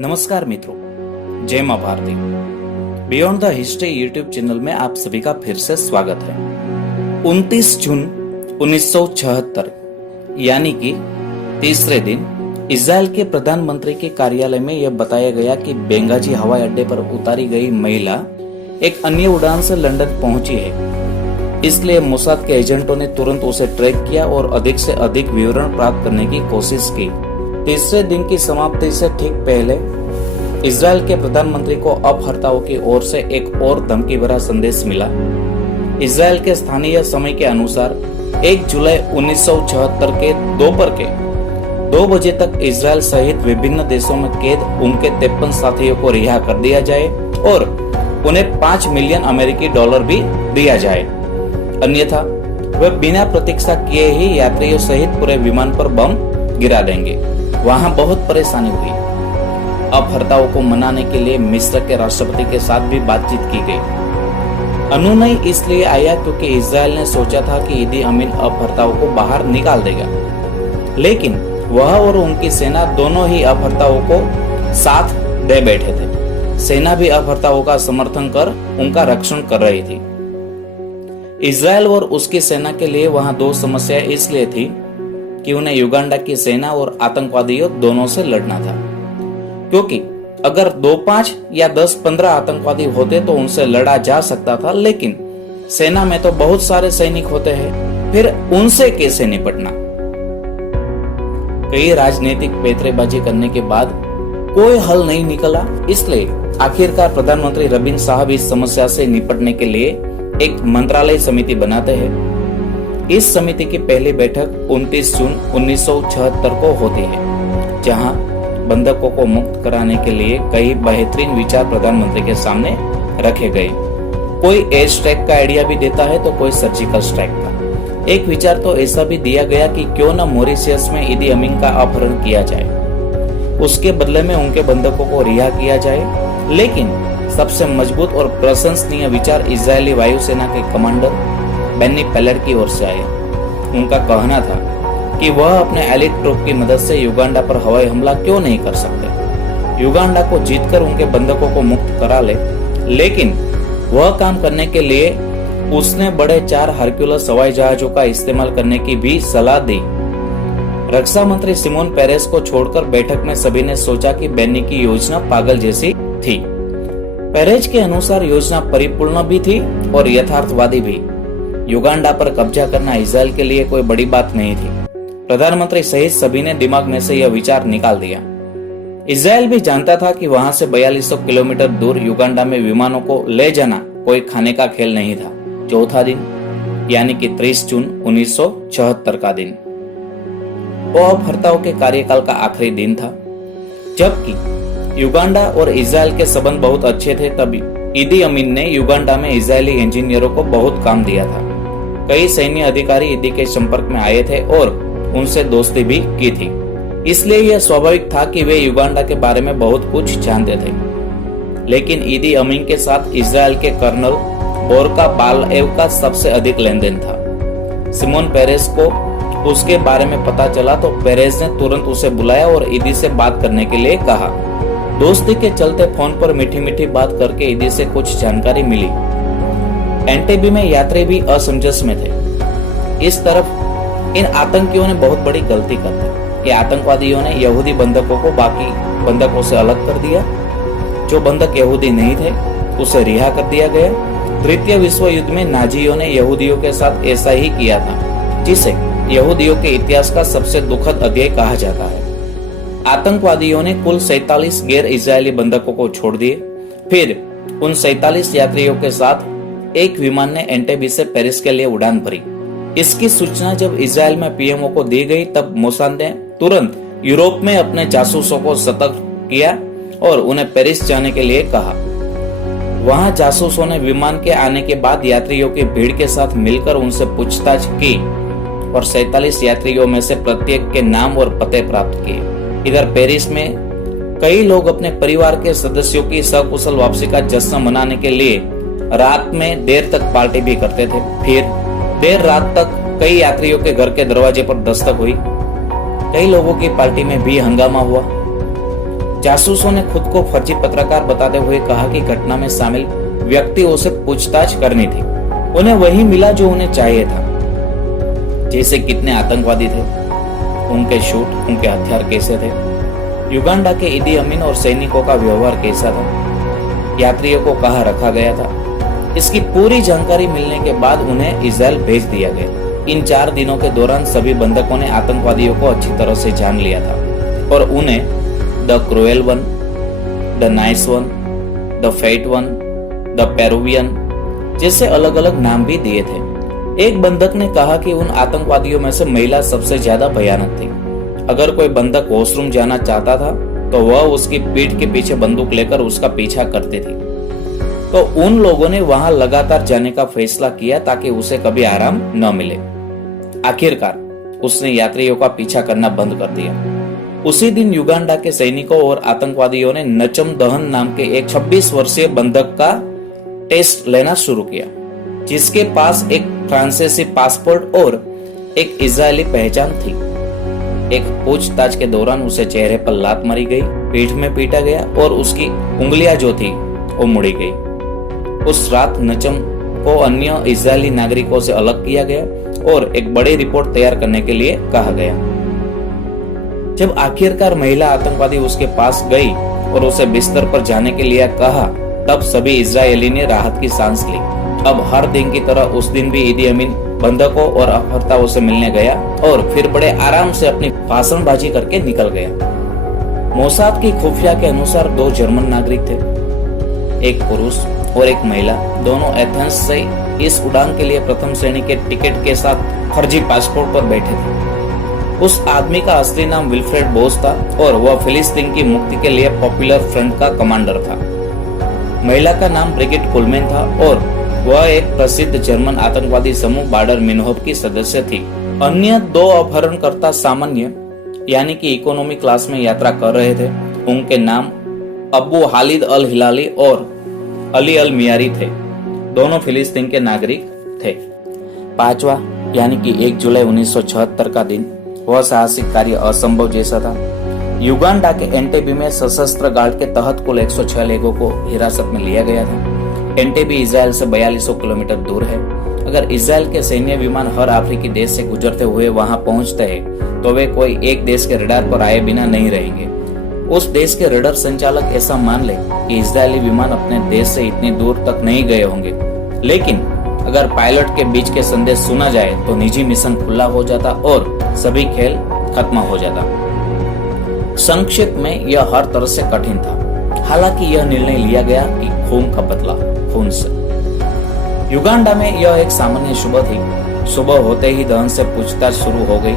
नमस्कार मित्रों, जय मां Bharati. Beyond the History YouTube channel में आप सभी का फिर से स्वागत है। 29 जून 1976 यानी कि तीसरे दिन इजराइल के प्रधानमंत्री के कार्यालय में यह बताया गया कि बेंगाजी हवाई अड्डे पर उतारी गई महिला एक अन्य उड़ान से लंदन पहुंची है। इसलिए मोसाद के एजेंटों ने तुरंत उसे ट्रैक किया और अधिक से अधिक विवरण प्राप्त करने की कोशिश की। तीसरे दिन की समाप्ति से ठीक पहले इजराइल के प्रधानमंत्री को अपहर्ताओं की ओर से एक और धमकी भरा संदेश मिला। इजराइल के स्थानीय समय के अनुसार 1 जुलाई 1976 के दोपहर के 2 बजे तक इजराइल सहित विभिन्न देशों में कैद उनके 53 साथियों को रिहा कर दिया जाए और उन्हें $5 मिलियन अमेरिकी डॉलर भी दिया जाए, अन्यथा वे बिना प्रतीक्षा किए ही यात्रियों सहित पूरे विमान पर बम गिरा देंगे। वहां बहुत परेशानी हुई। अपहर्ताओं को मनाने के लिए मिस्र के राष्ट्रपति के साथ भी बातचीत की गई। अनुनय इसलिए आया क्योंकि इजराइल ने सोचा था कि ईदी अमीन अपहर्ताओं को बाहर निकाल देगा, लेकिन वह और उनकी सेना दोनों ही अपहर्ताओं को साथ दे बैठे थे। सेना भी अपहर्ताओं का समर्थन कर उनका रक्षण कर रही थी। इजराइल और उसकी सेना के लिए वहां 2 समस्याएं इसलिए थी कि उन्हें युगांडा की सेना और आतंकवादियों दोनों से लड़ना था, क्योंकि अगर 2-5 या 10-15 आतंकवादी होते तो उनसे लड़ा जा सकता था, लेकिन सेना में तो बहुत सारे सैनिक होते हैं, फिर उनसे कैसे निपटना। कई राजनीतिक पैंतरेबाजी करने के बाद कोई हल नहीं निकला, इसलिए आखिरकार प्रधानमंत्री रबीन साहब इस समस्या से निपटने के लिए एक मंत्रालय समिति बनाते हैं। इस समिति की पहली बैठक 29 जून 1976 को होती है, जहां बंधकों को मुक्त कराने के लिए कई बेहतरीन विचार प्रधानमंत्री के सामने रखे गए। कोई एयर स्ट्राइक का आइडिया भी देता है तो कोई सर्जिकल स्ट्राइक का। एक विचार तो ऐसा भी दिया गया कि क्यों न मॉरिशस में ईदी अमीन का अपहरण किया जाए, उसके बदले में उनके बंधकों को रिहा किया जाए। लेकिन सबसे मजबूत और प्रशंसनीय विचार इजरायली वायुसेना के कमांडर बेन्नी पेलेट की ओर से आए। उनका कहना था कि वह अपने एलिट ट्रूप की मदद से युगांडा पर हवाई हमला क्यों नहीं कर सकते, युगांडा को जीतकर उनके बंधकों को मुक्त करा ले। लेकिन वह काम करने के लिए उसने बड़े 4 हरक्यूलस हवाई जहाजों का इस्तेमाल करने की भी सलाह दी। रक्षा मंत्री सिमोन पेरेस को छोड़कर बैठक में सभी ने सोचा कि बेन्नी की योजना पागल जैसी थी। पेरेज के अनुसार योजना परिपूर्ण भी थी और यथार्थवादी भी। युगांडा पर कब्जा करना इजराइल के लिए कोई बड़ी बात नहीं थी। प्रधानमंत्री सहित सभी ने दिमाग में से यह विचार निकाल दिया। इजराइल भी जानता था कि वहां से 4200 किलोमीटर दूर युगांडा में विमानों को ले जाना कोई खाने का खेल नहीं था। चौथा दिन यानी कि 30 जून 1976 का दिन वो अपहर्ताओं के कार्यकाल का आखिरी दिन था। जबकि युगांडा और इजराइल के संबंध बहुत अच्छे थे, तभी ईदी अमीन ने युगांडा में इजरायली इंजीनियरों को बहुत काम दिया था। कई सैन्य अधिकारी ईदी के संपर्क में आए थे और उनसे दोस्ती भी की थी, इसलिए यह स्वाभाविक था कि वे युगांडा के बारे में बहुत कुछ जानते थे। लेकिन ईदी अमीन के साथ इजराइल के कर्नल बोरका बालएव का सबसे अधिक लेन देन था। सिमोन पेरेस को उसके बारे में पता चला तो पेरेस ने तुरंत उसे बुलाया और ईदी से बात करने के लिए कहा। दोस्ती के चलते फोन पर मीठी मीठी बात करके ईदी से कुछ जानकारी मिली। एंटेबी में यात्री भी असमंजस में थे। इस तरफ इन आतंकियों ने बहुत बड़ी गलती कर दी कि आतंकवादियों ने यहूदी बंधकों को बाकी बंधकों से अलग कर दिया। जो बंधक यहूदी नहीं थे उसे रिहा कर दिया गया। तृतीय विश्व युद्ध में नाजियों ने यहूदियों के साथ ऐसा ही किया था, जिसे यहूदियों के इतिहास का सबसे दुखद अध्याय कहा जाता है। आतंकवादियों ने कुल 47 गैर इजरायली बंधकों को छोड़ दिए। फिर उन 47 यात्रियों के साथ एक विमान ने एंटेबी से पेरिस के लिए उड़ान भरी। इसकी सूचना जब इजराइल में पीएमओ को दी गई तब मोसाद ने तुरंत यूरोप में अपने जासूसों को सतर्क किया और उन्हें पेरिस जाने के लिए कहा। वहां जासूसों ने विमान के आने के बाद यात्रियों की भीड़ के साथ मिलकर उनसे पूछताछ की और 47 यात्रियों में से प्रत्येक के नाम और पते प्राप्त किए। इधर पेरिस में कई लोग अपने परिवार के सदस्यों की सकुशल वापसी का जश्न मनाने के लिए रात में देर तक पार्टी भी करते थे। फिर देर रात तक कई यात्रियों के घर के दरवाजे पर दस्तक हुई। कई लोगों की पार्टी में भी हंगामा हुआ। जासूसों ने खुद को फर्जी पत्रकार बताते हुए कहा कि घटना में शामिल व्यक्तियों से पूछताछ करनी थी। उन्हें वही मिला जो उन्हें चाहिए था, जैसे कितने आतंकवादी थे, उनके शूट, उनके हथियार कैसे थे, युगांडा के इदी अमीन और सैनिकों का व्यवहार कैसा था, यात्रियों को कहाँ रखा गया था। इसकी पूरी जानकारी मिलने के बाद उन्हें इजराइल भेज दिया गया। इन 4 दिनों के दौरान सभी बंधकों ने आतंकवादियों को अच्छी तरह से जान लिया था और उन्हें the cruel one, the nice one, the fat one, the Peruvian जैसे अलग अलग नाम भी दिए थे। एक बंधक ने कहा कि उन आतंकवादियों में से महिला सबसे ज्यादा भयानक थी। अगर कोई बंधक वॉशरूम जाना चाहता था तो वह उसकी पीठ के पीछे बंदूक लेकर उसका पीछा करती थी। तो उन लोगों ने वहां लगातार जाने का फैसला किया ताकि उसे कभी आराम न मिले। आखिरकार उसने यात्रियों का पीछा करना बंद कर दिया। उसी दिन युगांडा के सैनिकों और आतंकवादियों ने नचम दहन नाम के एक 26 वर्षीय बंधक का टेस्ट लेना शुरू किया, जिसके पास एक फ्रांसीसी पासपोर्ट और एक इजरायली पहचान थी। एक पूछताछ के दौरान उसे चेहरे पर लात मारी गई, पीठ में पीटा गया और उसकी उंगलियां जो थी वो मुड़ी गई। उस रात नचम को अन्य इजरायली नागरिकों से अलग किया गया और एक बड़ी रिपोर्ट तैयार करने के लिए कहा गया। जब आखिरकार महिला आतंकवादी उसके पास गई और उसे बिस्तर पर जाने के लिए कहा, तब सभी इजरायली ने राहत की सांस ली। अब हर दिन की तरह उस दिन भी इदी अमीन बंधकों और अपहर्ताओं से मिलने गया और फिर बड़े आराम से अपनी भाषणबाजी करके निकल गया। मोसाद की खुफिया के अनुसार 2 जर्मन नागरिक थे, एक पुरुष और एक महिला। दोनों एथेंस से इस उड़ान के लिए प्रथम श्रेणी के टिकट के साथ फर्जी पासपोर्ट पर बैठे थे। उस आदमी का असली नाम विल्फ्रेड बोस था और वह फिलिस्तीन की मुक्ति के लिए पॉपुलर फ्रंट का कमांडर था। महिला का नाम ब्रिगिट कुलमैन था और वह एक प्रसिद्ध जर्मन आतंकवादी समूह बाडर मिनहोफ की सदस्य थी। अन्य 2 अपहरणकर्ता सामान्य यानी कि इकोनॉमी क्लास में यात्रा कर रहे थे। उनके नाम अबू हालिद अल हिलाली और अली अल मियारी थे। दोनों फिलिस्तीन के नागरिक थे। 5वां यानी कि 1 जुलाई 1976 का दिन वह साहसिक कार्य असंभव जैसा था। युगांडा के एंटेबी में सशस्त्र गार्ड के तहत कुल 106 लोगों को हिरासत में लिया गया था। एंटेबी इजराइल से 4200 किलोमीटर दूर है। अगर इजराइल के सैन्य विमान हर अफ्रीकी देश से गुजरते हुए वहां पहुंचते हैं तो वे कोई एक देश के रडार पर आए बिना नहीं रहेंगे। उस देश के रडार संचालक ऐसा मान ले कि इजरायली विमान अपने देश से इतनी दूर तक नहीं गए होंगे, लेकिन अगर पायलट के बीच के संदेश सुना जाए तो निजी मिशन खुला हो जाता और सभी खेल खत्म हो जाता। संक्षिप्त में यह हर तरह से कठिन था। हालांकि यह निर्णय लिया गया कि खून का बदला खून से। युगांडा में यह एक सामान्य सुबह थी। सुबह होते ही दहन से पूछताछ शुरू हो गई।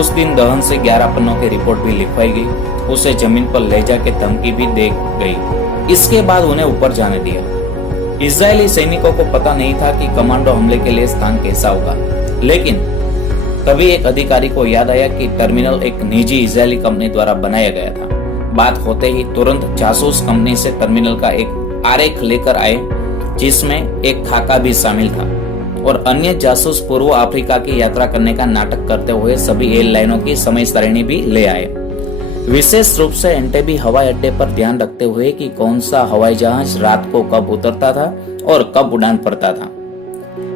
उस दिन दहन से 11 पन्नों की रिपोर्ट भी लिखवाई गई। उसे जमीन पर ले जाके धमकी भी दी गई। इसके बाद उन्हें ऊपर जाने दिया। इजरायली सैनिकों को पता नहीं था कि कमांडो हमले के लिए स्थान कैसा होगा, लेकिन तभी एक अधिकारी को याद आया कि टर्मिनल एक निजी इजरायली कंपनी द्वारा बनाया गया था। बात होते ही तुरंत जासूस कंपनी से टर्मिनल का एक आरेख लेकर आए, जिसमें एक खाका भी शामिल था और अन्य जासूस पूर्व अफ्रीका की यात्रा करने का नाटक करते हुए सभी एयरलाइनों की समय सारणी भी ले आए। विशेष रूप से एंटेबी हवाई अड्डे पर ध्यान रखते हुए कि कौन सा हवाई जहाज रात को कब उतरता था और कब उड़ान भरता था।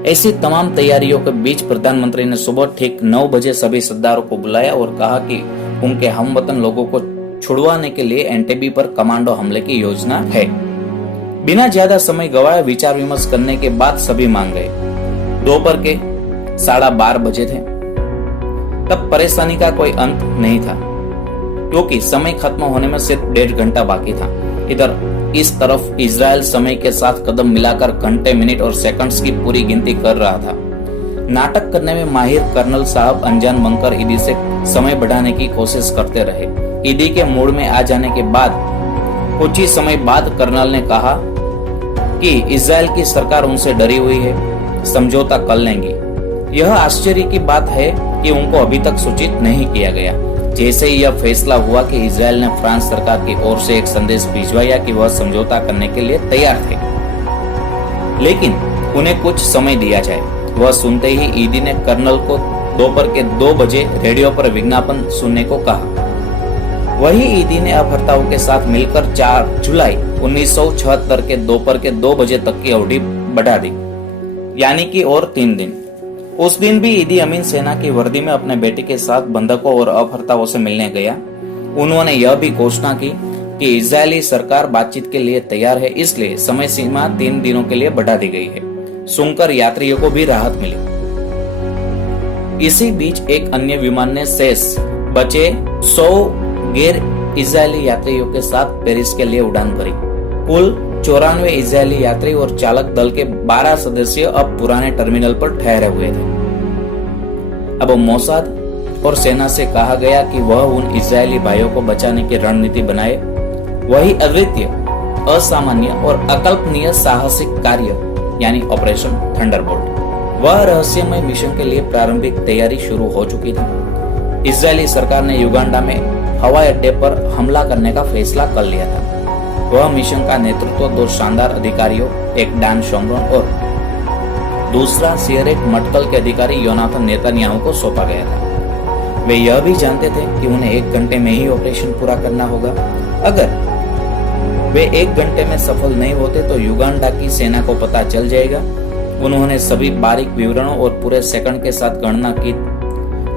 ऐसी तमाम तैयारियों के बीच प्रधानमंत्री ने सुबह ठीक 9 बजे सभी सरदारों को बुलाया और कहा कि उनके हमवतन लोगों को छुड़वाने के लिए एंटेबी पर कमांडो हमले की योजना है। बिना ज्यादा समय गवाए विचार विमर्श करने के बाद सभी मान गए। दोपहर के 12:30 बजे थे। तब परेशानी का कोई अंत नहीं था, क्योंकि समय खत्म होने में सिर्फ 1.5 घंटा बाकी था। इधर इस तरफ इजराइल समय के साथ कदम मिलाकर घंटे, मिनट और सेकंड्स की पूरी गिनती कर रहा था। नाटक करने में माहिर कर्नल साहब अनजान बनकर ईदी से समय बढ़ाने की कोशिश करते रहे। ईदी के मूड में आ जाने के बाद कुछ ही समय बाद कर्नल ने कहा कि इजराइल की सरकार उनसे डरी हुई है, समझौता कर लेंगी। यह आश्चर्य की बात है कि उनको अभी तक सूचित नहीं किया गया। जैसे ही यह फैसला हुआ कि इजराइल ने फ्रांस सरकार की ओर से एक संदेश भिजवाया कि वह समझौता करने के लिए तैयार थे, लेकिन उन्हें कुछ समय दिया जाए। वह सुनते ही ईदी ने कर्नल को दोपहर के 2 बजे रेडियो पर विज्ञापन सुनने को कहा। वही ईदी ने अपहर्ताओं के साथ मिलकर 4 जुलाई 1976 के दोपहर के 2 बजे तक की अवधि बढ़ा दी, यानी कि और 3 दिन। उस दिन भी ईदी अमीन सेना की वर्दी में अपने बेटे के साथ बंधकों और अपहर्ताओं से मिलने गया। उन्होंने यह भी घोषणा की कि इजरायली सरकार बातचीत के लिए तैयार है, इसलिए समय सीमा 3 दिनों के लिए बढ़ा दी गई है। सुनकर यात्रियों को भी राहत मिली। इसी बीच एक अन्य विमान ने शेष बचे 100 गैर इजरायली यात्रियों के साथ पेरिस के लिए उड़ान भरी। कुल 94 इजरायली यात्री और चालक दल के 12 सदस्य अब पुराने टर्मिनल पर ठहरे हुए थे। अब मोसाद और सेना से कहा गया कि वह उन इजरायली भाइयों को बचाने की रणनीति बनाए। वही अद्वितीय, असामान्य और अकल्पनीय साहसिक कार्य यानी ऑपरेशन थंडरबोल्ट। वह रहस्यमय मिशन के लिए प्रारंभिक तैयारी शुरू हो चुकी थी। इजरायली सरकार ने युगांडा में हवाई अड्डे पर हमला करने का फैसला कर लिया था। वह मिशन का नेतृत्व 2 शानदार अधिकारियों, एक डान शोमरोन और दूसरा सियरेट मटकल के अधिकारी योनाथन नेतन्याहू को सौंपा गया था। वे यह भी जानते थे कि उन्हें 1 घंटे में ही ऑपरेशन पूरा करना होगा। अगर वे 1 घंटे में सफल नहीं होते तो युगांडा की सेना को पता चल जाएगा। उन्होंने सभी बारीक विवरणों और पूरे सेकंड के साथ गणना की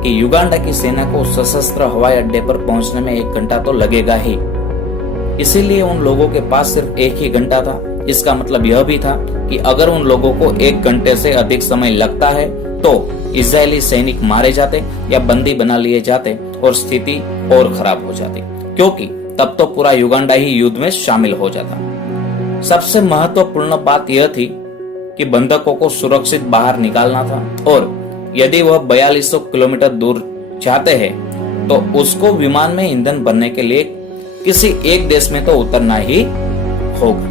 कि युगांडा की सेना को सशस्त्र हवाई अड्डे पर पहुंचने में 1 घंटा तो लगेगा ही। इसीलिए उन लोगों के पास सिर्फ 1 ही घंटा था। इसका मतलब यह भी था कि अगर उन लोगों को 1 घंटे से अधिक समय लगता है तो इजरायली सैनिक मारे जाते या बंदी बना लिए जाते और स्थिति और खराब हो जाती, क्योंकि तब तो पूरा युगांडा ही युद्ध में शामिल हो जाता। सबसे महत्वपूर्ण बात यह थी कि बंधकों को सुरक्षित बाहर निकालना था, और यदि वह 4200 किलोमीटर दूर जाते हैं तो उसको विमान में ईंधन भरने के लिए किसी एक देश में तो उतरना ही होगा।